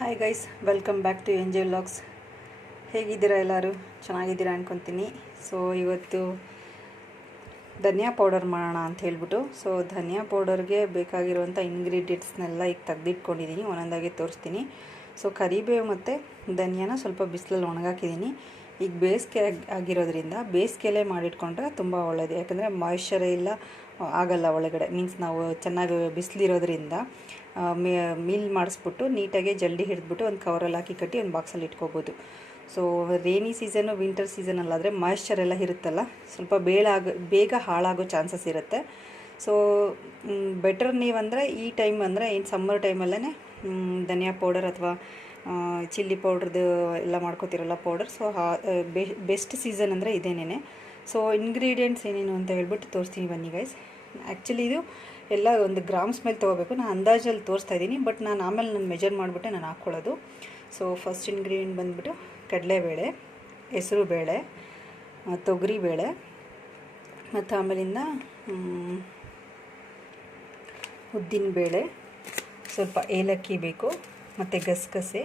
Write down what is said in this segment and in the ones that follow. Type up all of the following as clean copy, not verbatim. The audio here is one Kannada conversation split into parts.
Hi guys, welcome back to N J vlogs. ಹೇಗಿದ್ದೀರಾ? ಎಲ್ಲರೂ ಚೆನ್ನಾಗಿದ್ದೀರಾ ಅನ್ಕೊತೀನಿ. ಸೊ ಇವತ್ತು ಧನಿಯಾ ಪೌಡರ್ ಮಾಡೋಣ ಅಂತ ಹೇಳ್ಬಿಟ್ಟು ಧನಿಯಾ ಪೌಡರ್ಗೆ ಬೇಕಾಗಿರುವಂಥ ಇಂಗ್ರೀಡಿಯೆಂಟ್ಸ್ನೆಲ್ಲ ಈಗ ತೆಗೆದಿಟ್ಕೊಂಡಿದ್ದೀನಿ, ಒಂದೊಂದಾಗಿ ತೋರಿಸ್ತೀನಿ. ಸೊ ಕರಿಬೇವು ಮತ್ತು ಧನಿಯಾನ ಸ್ವಲ್ಪ ಬಿಸಿಲಲ್ಲಿ ಒಣಗಾಕಿದ್ದೀನಿ. ಈಗ ಬೇಸಿಗೆ ಆಗಿರೋದ್ರಿಂದ ಬೇಸಿಗೆಯಲ್ಲೇ ಮಾಡಿಟ್ಕೊಂಡ್ರೆ ತುಂಬ ಒಳ್ಳೆಯದು, ಯಾಕಂದರೆ ಮಾಯಿಶ್ಚರೇ ಇಲ್ಲ ಆಗಲ್ಲ ಒಳಗಡೆ. ಮೀನ್ಸ್ ನಾವು ಚೆನ್ನಾಗಿ ಬಿಸಿಲಿರೋದ್ರಿಂದ ಮೀಲ್ ಮಾಡಿಸ್ಬಿಟ್ಟು ನೀಟಾಗಿ ಜಲ್ಡಿ ಹಿಡಿದ್ಬಿಟ್ಟು ಒಂದು ಕವರಲ್ಲಿ ಹಾಕಿ ಕಟ್ಟಿ ಒಂದು ಬಾಕ್ಸಲ್ಲಿ ಇಟ್ಕೋಬೋದು. ಸೊ ರೇನಿ ಸೀಸನು, ವಿಂಟರ್ ಸೀಸನಲ್ಲಾದರೆ ಮಾಯಿಶ್ಚರ್ ಎಲ್ಲ ಇರುತ್ತಲ್ಲ, ಸ್ವಲ್ಪ ಬೇಗ ಹಾಳಾಗೋ ಚಾನ್ಸಸ್ ಇರುತ್ತೆ. ಸೊ ಬೆಟರ್ ನೀವಂದರೆ ಈ ಟೈಮ್ ಅಂದರೆ ಏನು ಸಮ್ಮರ್ ಟೈಮಲ್ಲೇ ಧನಿಯಾ ಪೌಡರ್ ಅಥವಾ ಚಿಲ್ಲಿ ಪೌಡ್ರದ್ದು ಎಲ್ಲ ಮಾಡ್ಕೋತಿರಲ್ಲ ಪೌಡರ್. ಸೊ ಬೆಸ್ಟ್ ಸೀಸನ್ ಅಂದರೆ ಇದೇನೇ. ಸೊ ಇಂಗ್ರೀಡಿಯೆಂಟ್ಸ್ ಏನೇನು ಅಂತ ಹೇಳ್ಬಿಟ್ಟು ತೋರಿಸ್ತೀನಿ ಬನ್ನಿ ಗೈಸ್. ಆ್ಯಕ್ಚುಲಿ ಇದು ಎಲ್ಲ ಒಂದು ಗ್ರಾಮ್ಸ್ ಮೇಲೆ ತೊಗೋಬೇಕು, ನಾನು ಅಂದಾಜಲ್ಲಿ ತೋರಿಸ್ತಾ ಇದ್ದೀನಿ, ಬಟ್ ನಾನು ಆಮೇಲೆ ನಾನು ಮೆಜರ್ ಮಾಡಿಬಿಟ್ಟೆ ನಾನು ಹಾಕ್ಕೊಳ್ಳೋದು. ಸೊ ಫಸ್ಟ್ ಇಂಗ್ರೀಡಿಯೆಂಟ್ ಬಂದುಬಿಟ್ಟು ಕಡಲೆಬೇಳೆ, ಹೆಸರುಬೇಳೆ, ತೊಗರಿಬೇಳೆ, ಮತ್ತು ಆಮೇಲಿಂದ ಉದ್ದಿನಬೇಳೆ, ಸ್ವಲ್ಪ ಏಲಕ್ಕಿ ಬೇಕು, ಮತ್ತು ಗಸಗಸೆ,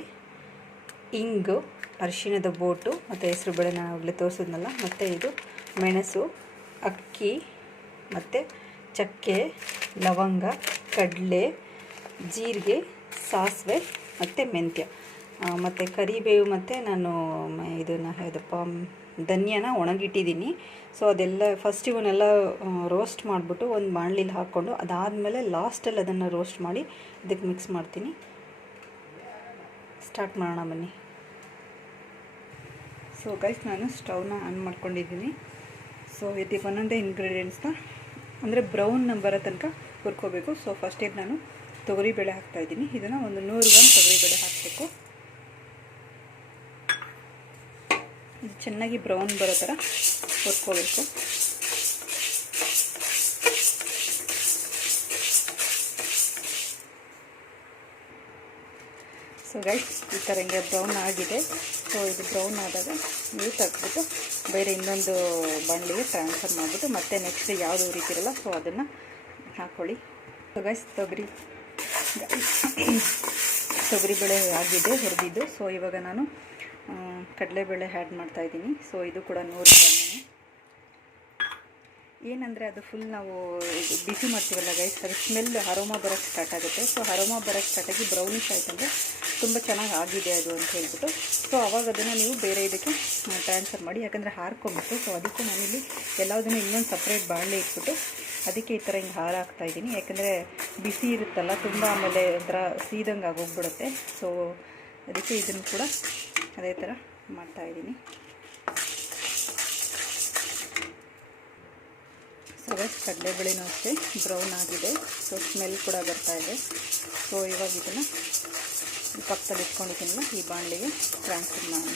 ಇಂಗು, ಅರಿಶಿಣದ ಬೋಟು, ಮತ್ತು ಹೆಸರುಬೇಳೆ ನಾನು ಆಗಲೇ ತೋರಿಸಿದ್ನಲ್ಲ, ಮತ್ತು ಇದು ಮೆಣಸು, ಅಕ್ಕಿ, ಮತ್ತು ಚಕ್ಕೆ, ಲವಂಗ, ಕಡಲೆ, ಜೀರಿಗೆ, ಸಾಸಿವೆ ಮತ್ತು ಮೆಂತ್ಯ, ಮತ್ತು ಕರಿಬೇವು, ಮತ್ತು ನಾನು ಧನಿಯಾನ ಒಣಗಿಟ್ಟಿದ್ದೀನಿ. ಸೊ ಅದೆಲ್ಲ ಫಸ್ಟ್ ಇವನ್ನೆಲ್ಲ ರೋಸ್ಟ್ ಮಾಡಿಬಿಟ್ಟು ಒಂದು ಬಾಣಲಿಲಿ ಹಾಕ್ಕೊಂಡು ಅದಾದಮೇಲೆ ಲಾಸ್ಟಲ್ಲಿ ಅದನ್ನು ರೋಸ್ಟ್ ಮಾಡಿ ಇದಕ್ಕೆ ಮಿಕ್ಸ್ ಮಾಡ್ತೀನಿ. ಸ್ಟಾರ್ಟ್ ಮಾಡೋಣ ಬನ್ನಿ. ಸೊ ಗೈಸ್, ನಾನು ಸ್ಟವ್ನ ಆನ್ ಮಾಡ್ಕೊಂಡಿದ್ದೀನಿ. ಸೊ ಇದು ಒಂದೊಂದೇ ಇಂಗ್ರೀಡಿಯೆಂಟ್ಸ್ನ ಅಂದರೆ ಬ್ರೌನ್ ಬರೋ ತನಕ ಹುರ್ಕೋಬೇಕು. ಸೊ ಫಸ್ಟಿಗೆ ನಾನು ತೊಗರಿಬೇಳೆ ಹಾಕ್ತಾಯಿದ್ದೀನಿ. ಇದನ್ನು ಒಂದು 100 ಗ್ರಾಮ್ ತೊಗರಿಬೇಳೆ ಹಾಕಬೇಕು. ಇದು ಚೆನ್ನಾಗಿ ಬ್ರೌನ್ ಬರೋ ಥರ ಹುರ್ಕೋಬೇಕು. ಸೊ ಗೈಸ್, ಈ ಥರ ಹಿಂಗೆ ಬ್ರೌನ್ ಆಗಿದೆ. ಸೊ ಇದು ಬ್ರೌನ್ ಆದಾಗ ನೀವು ತೆಗೆದ್ಬಿಟ್ಟು ಬೇರೆ ಇನ್ನೊಂದು ಬಾಣಲಿಗೆ ಟ್ರಾನ್ಸ್ಫರ್ ಮಾಡಿಬಿಟ್ಟು ಮತ್ತೆ ನೆಕ್ಸ್ಟ್ ಯಾವುದು ಉರಿತಿರಲ್ಲ ಸೊ ಅದನ್ನು ಹಾಕ್ಕೊಳ್ಳಿ. ಸೊ ಗೈಸ್, ತೊಗರಿಬೇಳೆ ಆಗಿದೆ ಹುರಿದಿದ್ದು. ಸೊ ಇವಾಗ ನಾನು ಕಡಲೆಬೇಳೆ ಆ್ಯಡ್ ಮಾಡ್ತಾಯಿದ್ದೀನಿ. ಸೊ ಇದು ಕೂಡ 100 ಗ್ರಾಮ್. ಏನಂದರೆ ಅದು ಫುಲ್ ನಾವು ಬಿಸಿ ಮಾಡ್ತೀವಲ್ಲ ಗೈಸ್, ಅದು ಸ್ಮೆಲ್ ಅರೋಮಾ ಬರೋಕ್ಕೆ ಸ್ಟಾರ್ಟ್ ಆಗುತ್ತೆ. ಸೊ ಅರೋಮಾ ಬರೋಕ್ಕೆ ಸ್ಟಾರ್ಟ್ ಆಗಿ ಬ್ರೌನಿಶ್ ಆಯ್ತಂದರೆ ತುಂಬ ಚೆನ್ನಾಗಿ ಆಗಿದೆ ಅದು ಅಂತ ಹೇಳ್ಬಿಟ್ಟು ಸೊ ಅವಾಗ ಅದನ್ನು ನೀವು ಬೇರೆ ಇದಕ್ಕೆ ಟ್ರಾನ್ಸ್ಫರ್ ಮಾಡಿ, ಯಾಕಂದರೆ ಹಾರ್ಕೊಂಬಿಟ್ಟು. ಸೊ ಅದಕ್ಕೆ ನಾನಿಲ್ಲಿ ಎಲ್ಲದನ್ನು ಇನ್ನೊಂದು ಸಪ್ರೇಟ್ ಬಾಣಲೆ ಇಟ್ಬಿಟ್ಟು ಅದಕ್ಕೆ ಈ ಥರ ಹಿಂಗೆ ಹಾರ ಹಾಕ್ತಾಯಿದ್ದೀನಿ. ಯಾಕಂದರೆ ಬಿಸಿ ಇರುತ್ತಲ್ಲ ತುಂಬ, ಆಮೇಲೆ ಒಂಥರ ಸೀದಂಗೆ ಆಗೋಗ್ಬಿಡುತ್ತೆ. ಸೊ ಅದಕ್ಕೆ ಇದನ್ನು ಕೂಡ ಅದೇ ಥರ ಮಾಡ್ತಾಯಿದ್ದೀನಿ. ಸೊ ಕಡಲೆಬೇಳೆನೂ ಅಷ್ಟೇ ಬ್ರೌನ್ ಆಗಿದೆ. ಸೊ ಸ್ಮೆಲ್ ಕೂಡ ಬರ್ತಾಯಿದೆ. ಸೊ ಇವಾಗ ಇದನ್ನು ಪಕ್ಕದಲ್ಲಿ ಇಟ್ಕೊಂಡಿದ್ದೀನಲ್ಲ ಈ ಬಾಣಲಿಗೆ ಟ್ರಾನ್ಸ್ಫರ್ ಮಾಡೋಣ.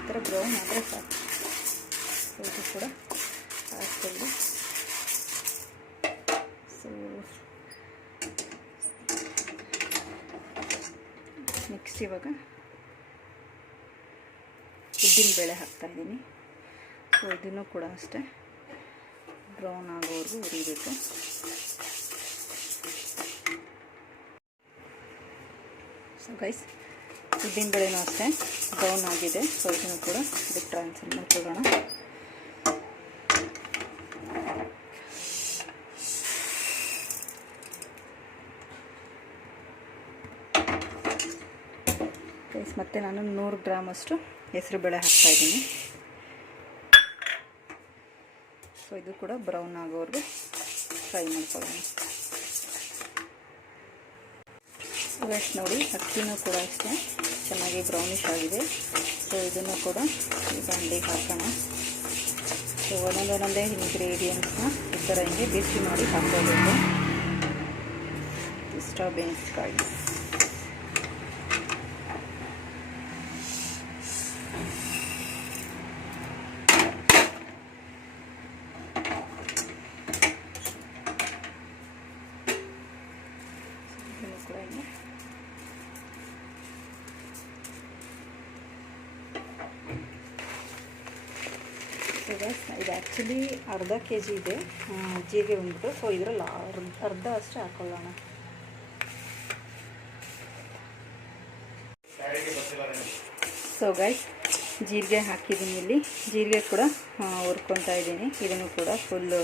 ಈ ಥರ ಬ್ರೌನ್ ಆದರೆ ಸಾಕು. ಸೊ ಇದು ಕೂಡ ಹಾಕ್ಕೊಳ್ಳಿ. ಸೊ ನೆಕ್ಸ್ಟ್ ಇವಾಗ ಉದ್ದಿನಬೇಳೆ ಹಾಕ್ತಾಯಿದ್ದೀನಿ. ಸೊ ಇದನ್ನು ಕೂಡ ಅಷ್ಟೇ ಬ್ರೌನ್ ಆಗೋವರೆಗೂ ಹುರಿಬೇಕು. ಸೊ ಗೈಸ್, ಉದ್ದಿನಬೇಳೆನೂ ಅಷ್ಟೇ ಬ್ರೌನ್ ಆಗಿದೆ. ಸೊ ಇದನ್ನು ಕೂಡ ಇದಕ್ಕೆ ಟ್ರಾನ್ಸ್ಫರ್ ಮಾಡ್ಕೊಳ್ಳೋಣ. ಮತ್ತು ನಾನು 100 ಗ್ರಾಮ್ ಅಷ್ಟು ಹೆಸರುಬೇಳೆ ಹಾಕ್ತಾಯಿದ್ದೀನಿ. ಸೊ ಇದು ಕೂಡ ಬ್ರೌನ್ ಆಗೋವರೆಗೂ ಫ್ರೈ ಮಾಡ್ಕೊಳ್ಳೋಣ. ಇವತ್ತು ನೋಡಿ ಅಕ್ಕಿನೂ ಕೂಡ ಅಷ್ಟೇ ಚೆನ್ನಾಗಿ ಬ್ರೌನಿಶ್ ಆಗಿದೆ. ಸೊ ಇದನ್ನು ಕೂಡ ಈ ಬಾಣಲಿಗೆ ಹಾಕೋಣ. ಸೊ ಒಂದೊಂದೇ ಇಂಗ್ರೀಡಿಯೆಂಟ್ಸ್ನ ಈ ಥರ ಹಿಂಗೆ ಬಿಸಿ ಮಾಡಿ ಹಾಕ್ಕೋಬೇಕು. ಸ್ಟವ್ ಬೇಯಿಸ್ಕಾಯಿ. ಮಾಡ್ಕೊಳ್ಳೋಣ. ಸೊ ಗೈಸ್, ಇದು ಆ್ಯಕ್ಚುಲಿ ಅರ್ಧ ಕೆ ಜಿ ಇದೆ ಜೀರಿಗೆ ಬಂದ್ಬಿಟ್ಟು. ಸೊ ಇದರಲ್ಲಿ ಅರ್ಧ ಅಷ್ಟೇ ಹಾಕ್ಕೊಳ್ಳೋಣ. ಸೊ ಗೈಸ್, ಜೀರಿಗೆ ಹಾಕಿದ್ದೀನಿ. ಇಲ್ಲಿ ಜೀರಿಗೆ ಕೂಡ ಹುರ್ಕೊತಾ ಇದ್ದೀನಿ. ಇದನ್ನು ಕೂಡ ಫುಲ್ಲು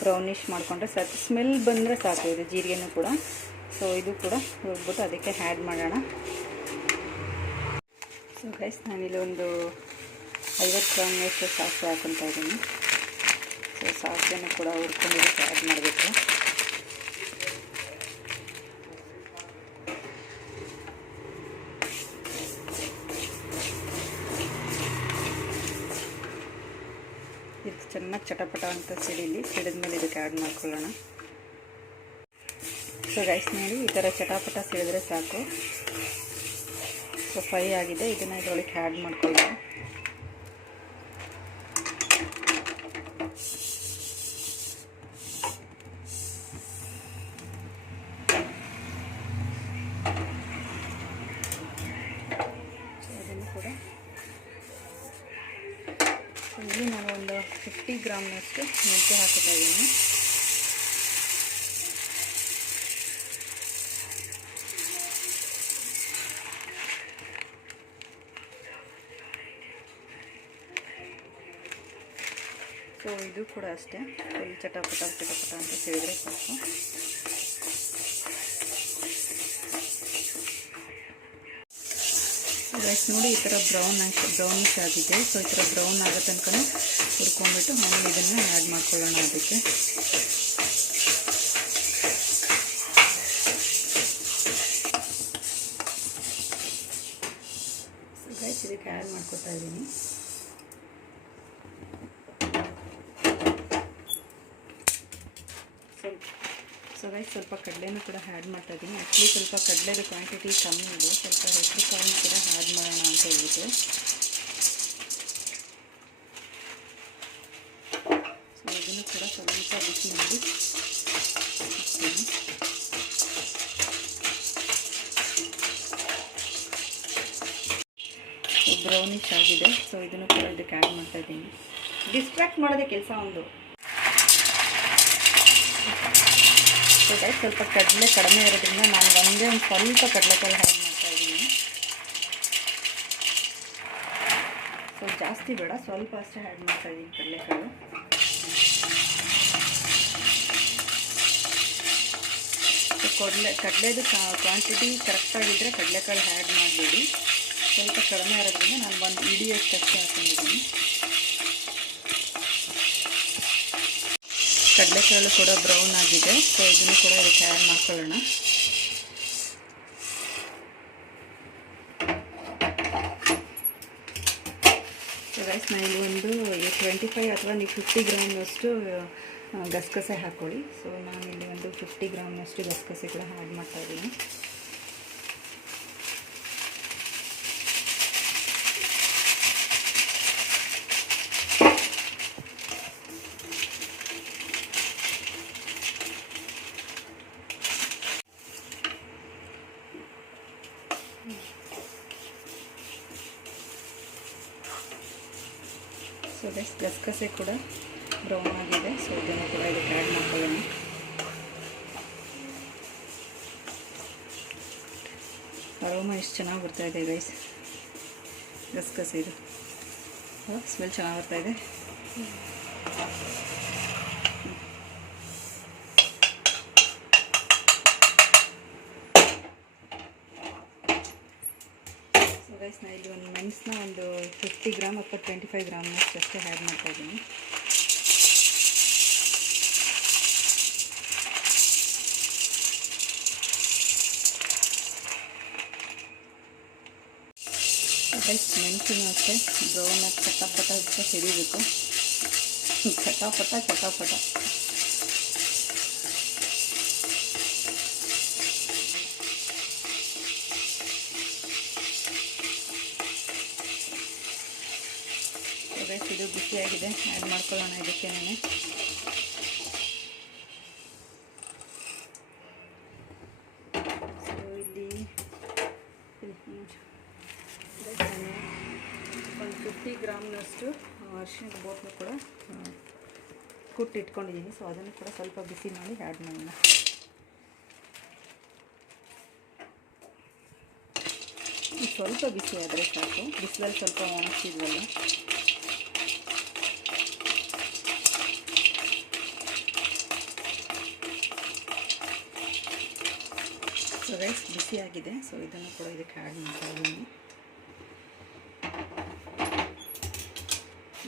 ಬ್ರೌನಿಷ್ ಮಾಡಿಕೊಂಡ್ರೆ ಸಾಕು. ಸ್ಮೆಲ್ ಬಂದರೆ ಸಾಕು ಇದು ಜೀರಿಗೆನೂ ಕೂಡ. ಸೊ ಇದು ಕೂಡ ಹುರ್ಬಿಟ್ಟು ಅದಕ್ಕೆ ಆ್ಯಡ್ ಮಾಡೋಣ. ಸೊ ಗೈಸ್, ನಾನಿಲ್ಲಿ ಒಂದು 50 ಗ್ರಾಮ್ನಷ್ಟು ಸಾಸಿವೆ ಹಾಕ್ಕೊತಾ ಇದ್ದೀನಿ. ಸೊ ಸಾಸಿವೆನೂ ಕೂಡ ಹುರ್ಕೊಂಡು ಇದಕ್ಕೆ ಆ್ಯಡ್ ಮಾಡಬೇಕು. ಇದು ಚೆನ್ನಾಗಿ ಚಟಪಟ ಅಂತ ಸಿಡಿದ್ಮೇಲೆ ಇದಕ್ಕೆ ಆ್ಯಡ್ ಮಾಡ್ಕೊಳ್ಳೋಣ. ಸೊ ಗೈಸ್ ನೋಡಿ, ಈ ಥರ ಚಟಪಟ ಸಿಡಿದ್ರೆ ಸಾಕು. ಸೊ ಫ್ರೈ ಆಗಿದೆ. ಇದನ್ನು ಇದರೊಳಗೆ ಆ್ಯಡ್ ಮಾಡ್ಕೊಳ್ಳೋಣ. ಇಲ್ಲಿ ನಾನು ಒಂದು 50 ಗ್ರಾಮ್ನಷ್ಟು ಮೆಂತ್ಯ ಹಾಕ್ತಾ ಇದ್ದೀನಿ. ಸೊ ಇದು ಕೂಡ ಅಷ್ಟೇ ಫುಲ್ ಚಟಪಟ ಅಂತ ಸೇರಿದ್ರೆ ಸಾಕು. ರೈಸ್ ನೋಡಿ ಈ ಥರ ಬ್ರೌನಿಶ್ ಆಗಿದೆ. ಸೊ ಈ ಥರ ಬ್ರೌನ್ ಆಗೋ ತನಕ ಹುರ್ಕೊಂಡ್ಬಿಟ್ಟು ಆಮೇಲೆ ಇದನ್ನು ಆ್ಯಡ್ ಮಾಡ್ಕೊಳ್ಳೋಣ ಅದಕ್ಕೆ. ಸೊ ಗೈಸ್, ಇದಕ್ಕೆ ಆ್ಯಡ್ ಮಾಡ್ಕೊತಾ ಇದ್ದೀನಿ. ಸೊ ಗೈಸ್, ಸ್ವಲ್ಪ ಕಡಲೆನೂ ಕೂಡ ಆ್ಯಡ್ ಮಾಡ್ತಾ ಇದ್ದೀನಿ. ಆ್ಯಕ್ಚುಲಿ ಸ್ವಲ್ಪ ಕಡಲೆದು ಕ್ವಾಂಟಿಟಿ ಕಮ್ಮಿ ಇದೆ. ಸ್ವಲ್ಪ ಹೆಸರು ಕಾಳನ್ನು ಕೂಡ ಆ್ಯಡ್ ಮಾಡೋಣ ಅಂತ ಹೇಳ್ಬಿಟ್ಟು. ಸೊ ಇದನ್ನು ಕೂಡ ಸ್ವಲ್ಪ ಬಿಸಿ ಮಾಡಿ ಬ್ರೌನಿಶ್ ಆಗಿದೆ. ಸೊ ಇದನ್ನು ಕೂಡ ಇದಕ್ಕೆ ಆ್ಯಡ್ ಮಾಡ್ತಾ ಇದ್ದೀನಿ. ಡಿಸ್ಟ್ರಾಕ್ಟ್ ಮಾಡೋದೇ ಕೆಲಸ ಒಂದು. ಸೊ ಗೈಸ್, ಸ್ವಲ್ಪ ಕಡಲೆ ಕಡಿಮೆ ಇರೋದ್ರಿಂದ ನಾನು ಒಂದೇ ಒಂದು ಸ್ವಲ್ಪ ಕಡಲೆಕಾಳು ಆ್ಯಡ್ ಮಾಡ್ತಾ ಇದ್ದೀನಿ. ಸೊ ಜಾಸ್ತಿ ಬೇಡ, ಸ್ವಲ್ಪ ಅಷ್ಟೇ ಆ್ಯಡ್ ಮಾಡ್ತಾ ಇದ್ದೀನಿ ಕಡಲೆಕಾಳು. ಸೊ ಕಡಲೆದು ಕ್ವಾಂಟಿಟಿ ಕರೆಕ್ಟಾಗಿದ್ದರೆ ಕಡಲೆಕಾಳು ಆ್ಯಡ್ ಮಾಡಬೇಡಿ. ಸ್ವಲ್ಪ ಕಡಿಮೆ ಇರೋದ್ರಿಂದ ನಾನು ಒಂದು ಇಡಿಯಷ್ಟು ಅಷ್ಟೇ ಹಾಕೊಂಡಿದ್ದೀನಿ. ಕಡಲೆಕಾಳು ಕೂಡ ಬ್ರೌನ್ ಆಗಿದೆ. ಸೊ ಇದನ್ನು ಕೂಡ ಇದಕ್ಕೆ ಆ್ಯಡ್ ಮಾಡ್ಕೊಳ್ಳೋಣ. ಸೊ ರೈಸ್, ನಾನಿಲ್ಲಿ ಒಂದು 25 ಅಥವಾ ನೀವು 50 ಗ್ರಾಮ್ನಷ್ಟು ಗಸಗಸೆ ಹಾಕ್ಕೊಳ್ಳಿ. ಸೊ ನಾನಿಲ್ಲಿ ಒಂದು 50 ಗ್ರಾಮ್ನಷ್ಟು ಗಸಗಸೆ ಕೂಡ ಆ್ಯಡ್ ಮಾಡ್ತಾ ಇದ್ದೀನಿ. ಸೊ ಗಸಗಸೆ ಕೂಡ ಬ್ರೌನ್ ಆಗಿದೆ. ಸೊ ಇದನ್ನು ಕೂಡ ಇದಕ್ಕೆ ಆ್ಯಡ್ ಮಾಡ್ಕೊಳ್ಳೋಣ. ಅರೋಮ ಎಷ್ಟು ಚೆನ್ನಾಗಿ ಬರ್ತಾ ಇದೆ ಗೈಸ್, ಗಸಗಸೆ ಇದು ಸ್ಮೆಲ್ ಚೆನ್ನಾಗಿ ಬರ್ತಾ ಇದೆ. ಸೊ ಗೈಸ್, ನಾನು ಇಲ್ಲಿ ಒಂದು ಮೆಣಸನ್ನ ಒಂದು 50 ಗ್ರಾಮ್ ಅಥವಾ 25 ಗ್ರಾಮ್ನಷ್ಟು ಅಷ್ಟೇ ಆ್ಯಡ್ ಮಾಡ್ತಾ ಇದ್ದೀನಿ. ಗೈಸ್, ಮೆಣಸಿನೂ ಅಷ್ಟೇ ಬ್ರೌನಾಗಿ ಚಟಪಟ ಅಂತ ಸಿಡಿಬೇಕು. ಚಟಪಟ. ಗೈಸ್, ಇದು ಬಿಸಿಯಾಗಿದೆ, ಆ್ಯಡ್ ಮಾಡ್ಕೊಳ್ಳೋಣ ಇದಕ್ಕೇನೆ. ಸೊ ಗ್ರಾಮ್ನಷ್ಟು ಅರಿಶಿಣದ ಬೋಟ್ನು ಕೂಡ ಕುಟ್ಟಿಟ್ಕೊಂಡಿದ್ದೀನಿ. ಸೊ ಅದನ್ನು ಕೂಡ ಸ್ವಲ್ಪ ಬಿಸಿ ಮಾಡಿ ಆ್ಯಡ್ ಮಾಡೋಣ. ಸ್ವಲ್ಪ ಬಿಸಿ ಆದರೆ ಸಾಕು, ಬಿಸಿಲಲ್ಲಿ ಸ್ವಲ್ಪ ಒಣಗಿಸಿದ್ವಲ್ಲ. ಸೊ ರೈಸ್ ಬಿಸಿಯಾಗಿದೆ. ಸೊ ಇದನ್ನು ಕೂಡ ಇದಕ್ಕೆ ಆ್ಯಡ್ ಮಾಡ್ತಾ ಇದ್ದೀನಿ.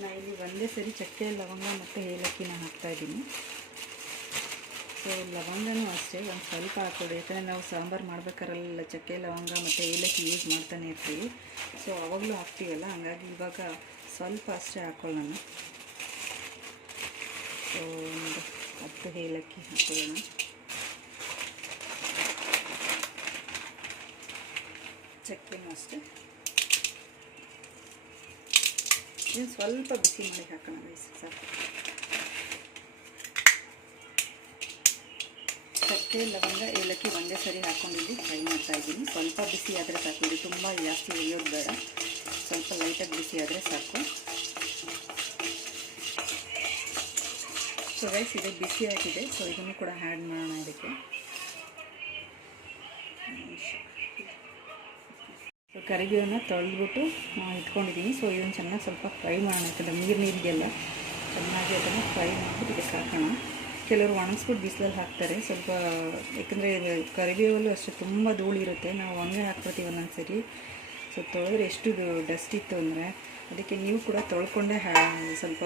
ನಾನು ಇಲ್ಲಿ ಒಂದೇ ಸರಿ ಚಕ್ಕೆ, ಲವಂಗ ಮತ್ತು ಏಲಕ್ಕಿನ ಹಾಕ್ತಾಯಿದ್ದೀನಿ. ಸೊ ಲವಂಗನೂ ಅಷ್ಟೇ ಒಂದು ಸ್ವಲ್ಪ ಹಾಕ್ಕೊಡಿ, ಯಾಕಂದರೆ ನಾವು ಸಾಂಬಾರು ಮಾಡ್ಬೇಕಾರೆಲ್ಲ ಚಕ್ಕೆ, ಲವಂಗ ಮತ್ತು ಏಲಕ್ಕಿ ಯೂಸ್ ಮಾಡ್ತಾನೆ ಇರ್ತೀವಿ. ಸೊ ಆವಾಗಲೂ ಹಾಕ್ತೀವಲ್ಲ, ಹಾಗಾಗಿ ಇವಾಗ ಸ್ವಲ್ಪ ಅಷ್ಟೇ ಹಾಕ್ಕೊಳ್ಳೋಣ. ಸೊ ಒಂದು 10 ಏಲಕ್ಕಿ ಹಾಕೊಳ್ಳೋಣ. ಚಕ್ಕೆನೂ ಅಷ್ಟೇ. ಇದು ಸ್ವಲ್ಪ ಬಿಸಿ ಮಾಡಿ ಹಾಕೋಣ ರೈಸ್ ಸಾಕು. ಚಕ್ಕೆ, ಲವಂಗ, ಏಲಕ್ಕಿ ಒಂದೇ ಸರಿ ಹಾಕ್ಕೊಂಡಿದ್ದು ಫ್ರೈ ಮಾಡ್ತಾಯಿದ್ದೀನಿ. ಸ್ವಲ್ಪ ಬಿಸಿ ಆದರೆ ಸಾಕು, ಇದು ತುಂಬ ಜಾಸ್ತಿ ಬೇಯೋದು ಬೇಡ, ಸ್ವಲ್ಪ ಲೈಟಾಗಿ ಬಿಸಿ ಆದರೆ ಸಾಕು. ಸೊ ರೈಸ್ ಇದೆ ಬಿಸಿ ಆಗಿದೆ. ಸೊ ಇದನ್ನು ಕೂಡ ಆ್ಯಡ್ ಮಾಡೋಣ ಇದಕ್ಕೆ. ಸೊ ಕರಿಬೇವನ್ನ ತೊಳೆದ್ಬಿಟ್ಟು ಇಟ್ಕೊಂಡಿದ್ದೀನಿ. ಸೊ ಇದನ್ನು ಚೆನ್ನಾಗಿ ಸ್ವಲ್ಪ ಫ್ರೈ ಮಾಡೋಣ, ಯಾಕಂದರೆ ನೀರಿಗೆಲ್ಲ ಚೆನ್ನಾಗಿ ಅದನ್ನು ಫ್ರೈ ಮಾಡಿಬಿಟ್ಟು ಇದಕ್ಕೆ ಹಾಕೋಣ. ಕೆಲವರು ಒಣಗಿಸ್ಬಿಟ್ಟು ಬಿಸಿಲಲ್ಲಿ ಹಾಕ್ತಾರೆ ಸ್ವಲ್ಪ, ಯಾಕಂದರೆ ಕರಿಬೇವಲ್ಲೂ ಅಷ್ಟೇ ತುಂಬ ಧೂಳಿರುತ್ತೆ. ನಾವು ಒಣಗೆ ಹಾಕ್ಬಿಡ್ತೀವಿ ಒಂದೊಂದ್ಸರಿ. ಸೊ ತೊಳೆದ್ರೆ ಎಷ್ಟು ಡಸ್ಟ್ ಇತ್ತು ಅಂದರೆ, ಅದಕ್ಕೆ ನೀವು ಕೂಡ ತೊಳ್ಕೊಂಡೇ ಸ್ವಲ್ಪ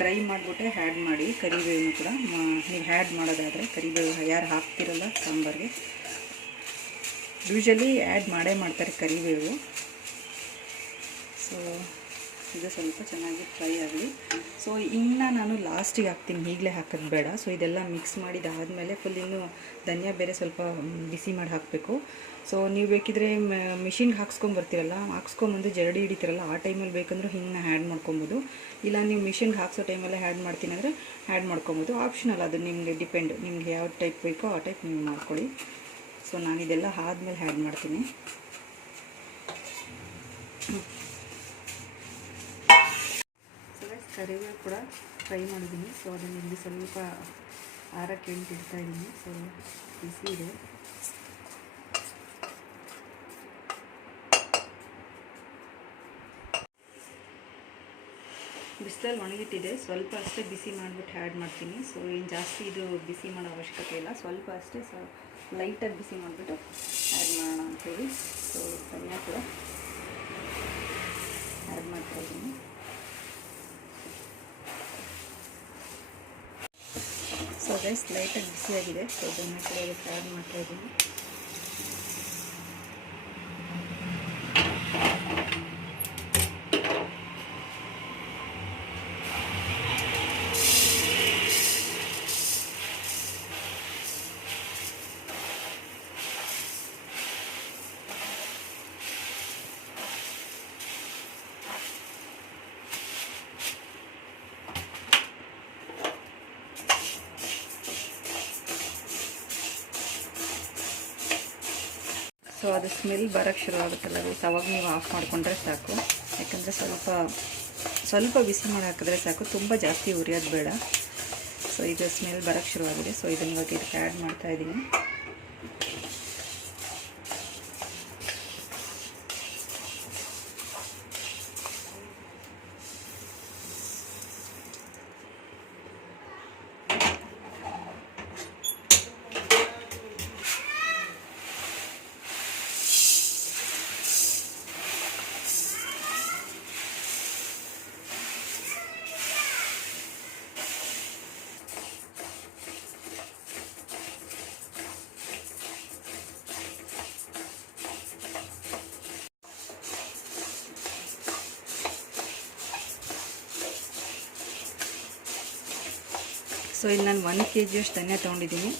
ಡ್ರೈ ಮಾಡಿಬಿಟ್ಟೆ ಆ್ಯಡ್ ಮಾಡಿ. ಕರಿಬೇವನ್ನು ಕೂಡ ನೀವು ಆ್ಯಡ್ ಮಾಡೋದಾದರೆ, ಕರಿಬೇವು ಯಾರು ಹಾಕ್ತಿರಲ್ಲ ಸಾಂಬಾರಿಗೆ, ಯೂಶಲಿ ಆ್ಯಡ್ ಮಾಡೇ ಮಾಡ್ತಾರೆ ಕರಿಬೇವು. ಸೊ ಇದು ಸ್ವಲ್ಪ ಚೆನ್ನಾಗಿ ಫ್ರೈ ಆಗಲಿ. ಸೊ ಇನ್ನು ನಾನು ಲಾಸ್ಟಿಗೆ ಹಾಕ್ತೀನಿ, ಈಗಲೇ ಹಾಕೋದು ಬೇಡ. ಸೊ ಇದೆಲ್ಲ ಮಿಕ್ಸ್ ಮಾಡಿದಾದಮೇಲೆ ಫುಲ್ ಇನ್ನೂ ಧನಿಯಾ ಬೇರೆ ಸ್ವಲ್ಪ ಬಿಸಿ ಮಾಡಿ ಹಾಕಬೇಕು. ಸೊ ನೀವು ಬೇಕಿದ್ರೆ ಮಿಷಿನ್ಗೆ ಹಾಕ್ಸ್ಕೊಂಬರ್ತೀರಲ್ಲ, ಹಾಕ್ಸ್ಕೊಂಬಂದು ಜರಡಿ ಹಿಡಿತೀರಲ್ಲ, ಆ ಟೈಮಲ್ಲಿ ಬೇಕಂದ್ರೆ ಹಿಂಗೆ ಆ್ಯಡ್ ಮಾಡ್ಕೊಬೋದು. ಇಲ್ಲ ನೀವು ಮಿಷಿನ್ಗೆ ಹಾಕ್ಸೋ ಟೈಮಲ್ಲೇ ಆ್ಯಡ್ ಮಾಡ್ತೀನಿ ಅಂದರೆ ಆ್ಯಡ್ ಮಾಡ್ಕೊಬೋದು. ಆಪ್ಷನಲ್, ಅದು ನಿಮಗೆ ಡಿಪೆಂಡ್, ನಿಮಗೆ ಯಾವ ಟೈಪ್ ಬೇಕೋ ಆ ಟೈಪ್ ನೀವು ಮಾಡ್ಕೊಳ್ಳಿ. ಸೊ ನಾನು ಇದೆಲ್ಲ ಆದಮೇಲೆ ಆ್ಯಡ್ ಮಾಡ್ತೀನಿ. ಕರಿಬೇವು ಕೂಡ ಫ್ರೈ ಮಾಡಿದ್ದೀನಿ. ಸೊ ಅದನ್ನು ಇಲ್ಲಿ ಸ್ವಲ್ಪ ಆರಕ್ಕೆ ಇಡ್ತಾಯಿದ್ದೀನಿ. ಸೊ ಬಿಸಿ ಇದೆ. ಬಿಸಿಲಲ್ಲಿ ಒಣಗಿಟ್ಟಿದೆ, ಸ್ವಲ್ಪ ಅಷ್ಟೇ ಬಿಸಿ ಮಾಡಿಬಿಟ್ಟು ಆ್ಯಡ್ ಮಾಡ್ತೀನಿ. ಸೊ ಏನು ಜಾಸ್ತಿ ಇದು ಬಿಸಿ ಮಾಡೋ ಅವಶ್ಯಕತೆ ಇಲ್ಲ, ಸ್ವಲ್ಪ ಅಷ್ಟೇ ಲೈಟಾಗಿ ಬಿಸಿ ಮಾಡಿಬಿಟ್ಟು ಆ್ಯಡ್ ಮಾಡೋಣ ಅಂಥೇಳಿ. ಸೊ ಧನಿಯಾ ಕೂಡ ಆ್ಯಡ್ ಮಾಡ್ತಾಯಿದ್ದೀನಿ. ಸೊ ರೈಸ್ ಲೈಟಾಗಿ ಬಿಸಿಯಾಗಿದೆ. ಸೊ ಅದನ್ನು ಕೂಡ ಇದಕ್ಕೆ ಆ್ಯಡ್ ಮಾಡ್ತಾಯಿದ್ದೀನಿ. ಸೊ ಅದು ಸ್ಮೆಲ್ ಬರೋಕ್ಕೆ ಶುರು ಆಗುತ್ತಲ್ಲ ರೈಸ್, ಅವಾಗ ನೀವು ಆಫ್ ಮಾಡಿಕೊಂಡ್ರೆ ಸಾಕು. ಯಾಕಂದರೆ ಸ್ವಲ್ಪ ಬಿಸಿ ಮಾಡಿ ಹಾಕಿದ್ರೆ ಸಾಕು, ತುಂಬ ಜಾಸ್ತಿ ಉರಿಯೋದು ಬೇಡ. ಸೊ ಇದು ಸ್ಮೆಲ್ ಬರೋಕ್ಕೆ ಶುರುವಾಗಿದೆ. ಸೊ ಇದನ್ನು ಇವಾಗ ಇದಕ್ಕೆ ಆ್ಯಡ್ ಮಾಡ್ತಾಯಿದ್ದೀನಿ. ಸೊ ಇಲ್ಲಿ ನಾನು 1 kg ಅಷ್ಟು ಧನಿಯಾ ತೊಗೊಂಡಿದ್ದೀನಿ.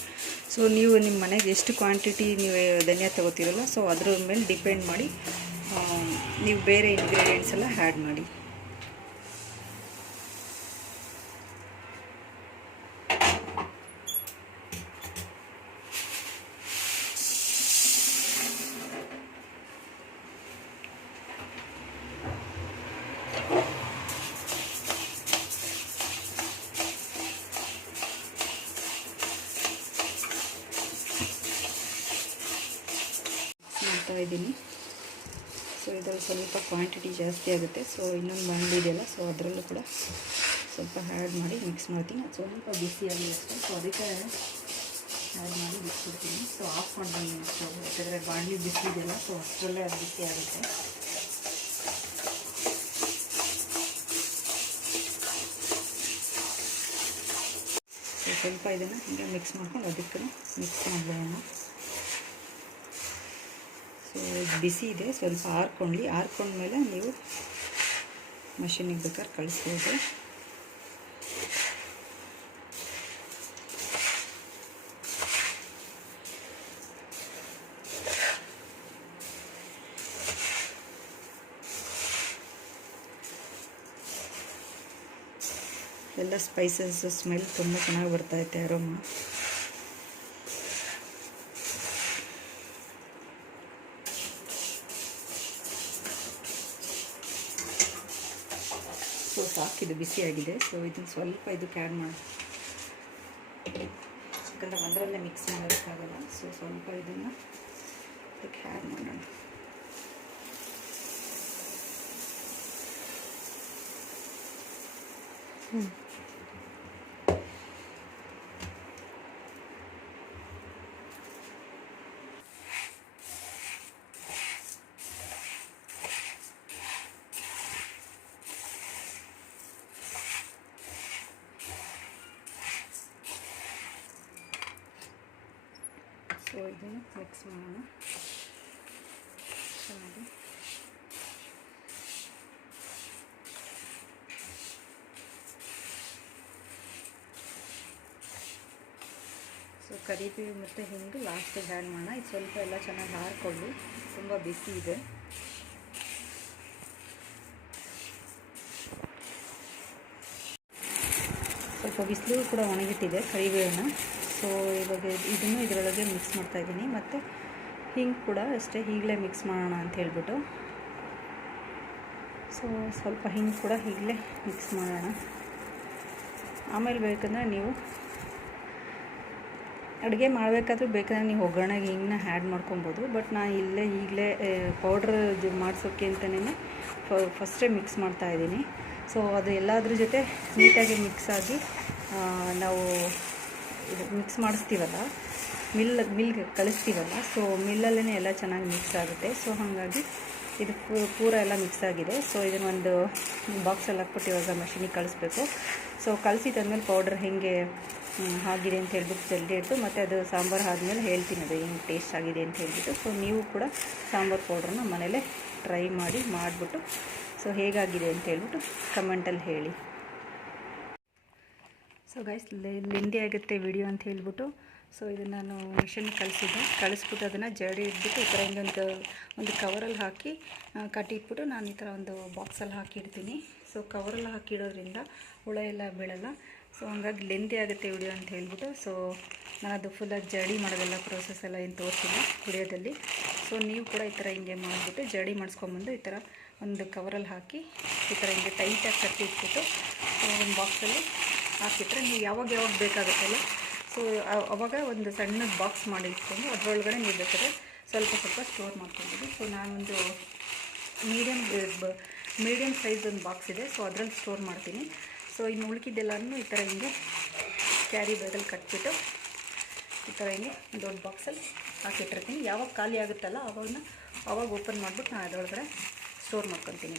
ಸೊ ನೀವು ನಿಮ್ಮ ಮನೆಗೆ ಎಷ್ಟು ಕ್ವಾಂಟಿಟಿ ನೀವು ಧನಿಯಾ ತೊಗೋತೀರಲ್ಲ, ಸೊ ಅದ್ರ ಮೇಲೆ ಡಿಪೆಂಡ್ ಮಾಡಿ ನೀವು ಬೇರೆ ಇಂಗ್ರೀಡಿಯೆಂಟ್ಸ್ ಎಲ್ಲ ಆ್ಯಡ್ ಮಾಡಿ. ಇದ್ದೀನಿ. ಸೊ ಇದರಲ್ಲಿ ಸ್ವಲ್ಪ ಕ್ವಾಂಟಿಟಿ ಜಾಸ್ತಿ ಆಗುತ್ತೆ. ಸೊ ಇನ್ನೊಂದು ಬಾಣಲಿ ಇದೆಯಲ್ಲ, ಸೊ ಅದರಲ್ಲೂ ಕೂಡ ಸ್ವಲ್ಪ ಆ್ಯಡ್ ಮಾಡಿ ಮಿಕ್ಸ್ ಮಾಡ್ತೀನಿ. ಅದು ಸ್ವಲ್ಪ ಬಿಸಿಯಾಗಿ ಅಷ್ಟೇ. ಸೊ ಅದಕ್ಕೆ ಆ್ಯಡ್ ಮಾಡಿ ಬಿಸಿಬಿಡ್ತೀನಿ. ಸೊ ಆಫ್ ಮಾಡ್ತೀನಿ ಅಷ್ಟು, ಯಾಕಂದರೆ ಬಾಣಲಿ ಬಿಸಿಲಿದೆಯಲ್ಲ, ಸೊ ಅಷ್ಟರಲ್ಲೇ ಅದು ಬಿಸಿ ಆಗುತ್ತೆ. ಸೊ ಸ್ವಲ್ಪ ಇದನ್ನು ಹೀಗೆ ಮಿಕ್ಸ್ ಮಾಡ್ಕೊಂಡು ಅದಕ್ಕೆ ಮಿಕ್ಸ್ ಮಾಡಬೇಡ. ಸೊ ಬಿಸಿ ಇದೆ, ಸ್ವಲ್ಪ ಆರ್ಕೊಂಡ್ಮೇಲೆ ನೀವು ಮಷೀನಿಗೆ ಬೇಕಾದ್ರೆ ಕಳಿಸ್ಬೋದು. ಎಲ್ಲ ಸ್ಪೈಸಸ್ ಸ್ಮೆಲ್ ತುಂಬ ಚೆನ್ನಾಗಿ ಬರ್ತೈತೆ, ಅರೋಮಾ. ಸೊ ಸಾಕಿದು ಬಿಸಿಯಾಗಿದೆ. ಸೊ ಇದನ್ನು ಸ್ವಲ್ಪ ಇದಕ್ಕೆ ಆ್ಯಡ್ ಮಾಡಿ, ಯಾಕಂದರೆ ಅದರಲ್ಲೇ ಮಿಕ್ಸ್ ಮಾಡೋಕ್ಕಾಗಲ್ಲ. ಸೊ ಸ್ವಲ್ಪ ಇದನ್ನು ಇದಕ್ಕೆ ಆ್ಯಡ್ ಮಾಡೋಣ. ಸೊ ಇದನ್ನು ಮಿಕ್ಸ್ ಮಾಡೋಣ ಚೆನ್ನಾಗಿ. ಸೊ ಕರಿಬೇವು ಮತ್ತು ಹಿಂಗೆ ಲಾಸ್ಟಿಗೆ ಆ್ಯಡ್ ಮಾಡೋಣ. ಇದು ಸ್ವಲ್ಪ ಎಲ್ಲ ಚೆನ್ನಾಗಿ ಹಾರಿಕೊಳ್ಳಿ, ತುಂಬ ಬಿಸಿ ಇದೆ. ಸ್ವಲ್ಪ ಬಿಸಿಲು ಕೂಡ ಒಣಗಿಟ್ಟಿದೆ ಕರಿಬೇವನ್ನ. ಸೊ ಇವಾಗ ಇದನ್ನು ಇದರೊಳಗೆ ಮಿಕ್ಸ್ ಮಾಡ್ತಾಯಿದ್ದೀನಿ. ಮತ್ತು ಹಿಂಗೆ ಕೂಡ ಅಷ್ಟೇ ಈಗಲೇ ಮಿಕ್ಸ್ ಮಾಡೋಣ ಅಂತ ಹೇಳ್ಬಿಟ್ಟು, ಸೊ ಸ್ವಲ್ಪ ಹಿಂಗೆ ಕೂಡ ಈಗಲೇ ಮಿಕ್ಸ್ ಮಾಡೋಣ. ಆಮೇಲೆ ಬೇಕಂದರೆ ನೀವು ಅಡುಗೆ ಮಾಡಬೇಕಾದ್ರೂ ಬೇಕಾದ್ರೆ ನೀವು ಒಗ್ಗರಣೆಗೆ ಹಿಂಗನ್ನ ಆ್ಯಡ್ ಮಾಡ್ಕೊಬೋದು. ಬಟ್ ನಾನು ಈಗಲೇ ಪೌಡ್ರ್ ಮಾಡಿಸೋಕ್ಕೆ ಅಂತಲೇ ಫಸ್ಟೇ ಮಿಕ್ಸ್ ಮಾಡ್ತಾಯಿದ್ದೀನಿ. ಸೊ ಅದು ಎಲ್ಲದ್ರ ಜೊತೆ ನೀಟಾಗಿ ಮಿಕ್ಸ್ ಆಗಿ ನಾವು ಇದು ಮಿಕ್ಸ್ ಮಾಡಿಸ್ತೀವಲ್ಲ, ಮಿಲ್ಗೆ ಕಳಿಸ್ತೀವಲ್ಲ, ಸೊ ಮಿಲ್ಲಲ್ಲೇ ಎಲ್ಲ ಚೆನ್ನಾಗಿ ಮಿಕ್ಸ್ ಆಗುತ್ತೆ. ಸೊ ಹಾಗಾಗಿ ಇದು ಪೂರ ಎಲ್ಲ ಮಿಕ್ಸ್ ಆಗಿದೆ. ಸೊ ಇದನ್ನೊಂದು ಬಾಕ್ಸಲ್ಲಿ ಹಾಕ್ಬಿಟ್ಟು ಇವಾಗ ಮಷೀನಿಗೆ ಕಳಿಸ್ಬೇಕು. ಸೊ ಕಳಿಸಿದಾದ್ಮೇಲೆ ಪೌಡರ್ ಹೇಗೆ ಆಗಿದೆ ಅಂತ ಹೇಳ್ಬಿಟ್ಟು ಜಲ್ದಿ ಇಟ್ಟು, ಮತ್ತು ಅದು ಸಾಂಬಾರು ಆದಮೇಲೆ ಹೇಳ್ತೀನಿ ಅದು ಹೆಂಗೆ ಟೇಸ್ಟ್ ಆಗಿದೆ ಅಂತ ಹೇಳ್ಬಿಟ್ಟು. ಸೊ ನೀವು ಕೂಡ ಸಾಂಬಾರು ಪೌಡ್ರನ್ನ ಮನೇಲೇ ಟ್ರೈ ಮಾಡಿಬಿಟ್ಟು ಸೊ ಹೇಗಾಗಿದೆ ಅಂತ ಹೇಳ್ಬಿಟ್ಟು ಕಮೆಂಟಲ್ಲಿ ಹೇಳಿ. ಸೊ ಗೈಸ್, ಲೆಂದಿ ಆಗುತ್ತೆ ವಿಡಿಯೋ ಅಂತ ಹೇಳ್ಬಿಟ್ಟು ಸೊ ಇದನ್ನು ನಾನು ಮಿಷನ್ಗೆ ಕಳಿಸ್ಬಿಟ್ಟು ಅದನ್ನು ಜಡಿ ಇಟ್ಬಿಟ್ಟು ಈ ಥರ ಹಿಂಗೆ ಒಂದು ಕವರಲ್ಲಿ ಹಾಕಿ ಕಟ್ಟಿಟ್ಬಿಟ್ಟು ನಾನು ಈ ಥರ ಒಂದು ಬಾಕ್ಸಲ್ಲಿ ಹಾಕಿಡ್ತೀನಿ. ಸೊ ಕವರಲ್ಲಿ ಹಾಕಿಡೋದ್ರಿಂದ ಹುಳ ಎಲ್ಲ ಬೀಳಲ್ಲ. ಸೊ ಹಂಗಾಗಿ ಲೆಂದಿ ಆಗುತ್ತೆ ವಿಡಿಯೋ ಅಂತ ಹೇಳ್ಬಿಟ್ಟು ಸೊ ನಾನು ಅದು ಫುಲ್ಲಾಗಿ ಜಡಿ ಮಾಡೋದೆಲ್ಲ ಪ್ರೋಸೆಸ್ ಎಲ್ಲ ಏನು ತೋರಿಸಿಲ್ಲ ವಿಡಿಯೋದಲ್ಲಿ. ಸೊ ನೀವು ಕೂಡ ಈ ಥರ ಹಿಂಗೆ ಮಾಡಿಬಿಟ್ಟು ಜಡಿ ಮಾಡಿಸ್ಕೊಂಬಂದು ಈ ಥರ ಒಂದು ಕವರಲ್ಲಿ ಹಾಕಿ ಈ ಥರ ಹಿಂಗೆ ಟೈಟಾಗಿ ಕಟ್ಟಿ ಇಟ್ಬಿಟ್ಟು ಒಂದು ಬಾಕ್ಸಲ್ಲಿ ಹಾಕಿಟ್ರೆ ನೀವು ಯಾವಾಗ ಬೇಕಾಗುತ್ತಲ್ಲ, ಸೊ ಅವಾಗ ಒಂದು ಸಣ್ಣದ ಬಾಕ್ಸ್ ಮಾಡಿ ಇಟ್ಕೊಂಡು ಅದರೊಳಗಡೆ ನೀವು ಬೇಕಾದ್ರೆ ಸ್ವಲ್ಪ ಸ್ಟೋರ್ ಮಾಡ್ಕೊಬೋದು. ಸೊ ನಾನೊಂದು ಮೀಡಿಯಮ್ ಸೈಜ್ ಒಂದು ಬಾಕ್ಸ್ ಇದೆ. ಸೊ ಅದರಲ್ಲಿ ಸ್ಟೋರ್ ಮಾಡ್ತೀನಿ. ಸೊ ಇನ್ನು ಉಳ್ಕಿದ್ದೆಲ್ಲನೂ ಈ ಥರ ಹಿಂಗೆ ಕ್ಯಾರಿ ಬ್ಯಾಗಲ್ಲಿ ಕಟ್ಬಿಟ್ಟು ಈ ಥರ ಹಿಂಗೆ ದೊಡ್ಡ ಬಾಕ್ಸಲ್ಲಿ ಹಾಕಿಟ್ಟಿರ್ತೀನಿ. ಯಾವಾಗ ಖಾಲಿ ಆಗುತ್ತಲ್ಲ ಅವಾಗ ಓಪನ್ ಮಾಡಿಬಿಟ್ಟು ನಾನು ಅದರೊಳಗಡೆ ಸ್ಟೋರ್ ಮಾಡ್ಕೊತೀನಿ.